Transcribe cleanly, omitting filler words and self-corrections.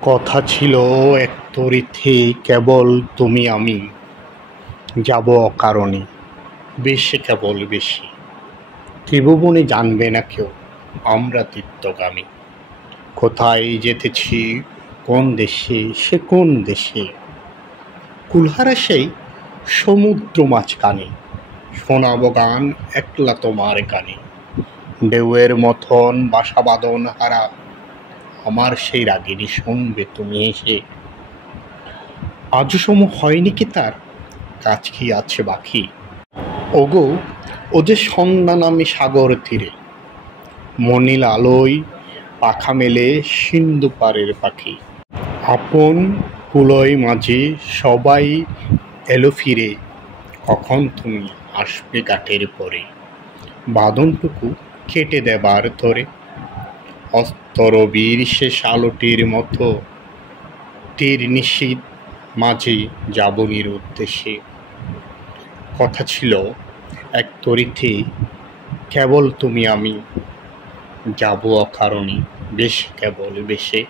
কথা ছিল এক তরিতে কেবল তুমি আমি, যাব অকারণে বেশে কেবল বেশি, ত্রিভুবনে জানবে না কেউ আমরা তীর্থগামী। কোথায় যেতেছি কোন দেশে, সে কোন দেশে, কুলহারা সেই সমুদ্র মাঝখানে, শোনাব গান একলা তোমার কানে। ঢেউয়ের মতন বাসা বাঁধন হারা আমার সেই রাগিনী শুনবে তুমি এসে। আজও সম হয়নি কি তার, কাজ কি আছে বাকি। ওগো ও যে সন্ধ্যা নামে সাগর তীরে, মনিল আলোয় পাখা মেলে সিন্ধু পারের পাখি। আপন কুলয় মাঝে সবাই এলো ফিরে, কখন তুমি আসবে ঘাটের পরে, বাঁধনটুকু কেটে দেবার তরে। অস্তরবীর শেষ আলোটির মতো তীর নিশীথ মাঝে যাবনির উদ্দেশ্যে। কথা ছিল এক তরিতে কেবল তুমি আমি, যাব অকারণে বেশ কেবল বেশে।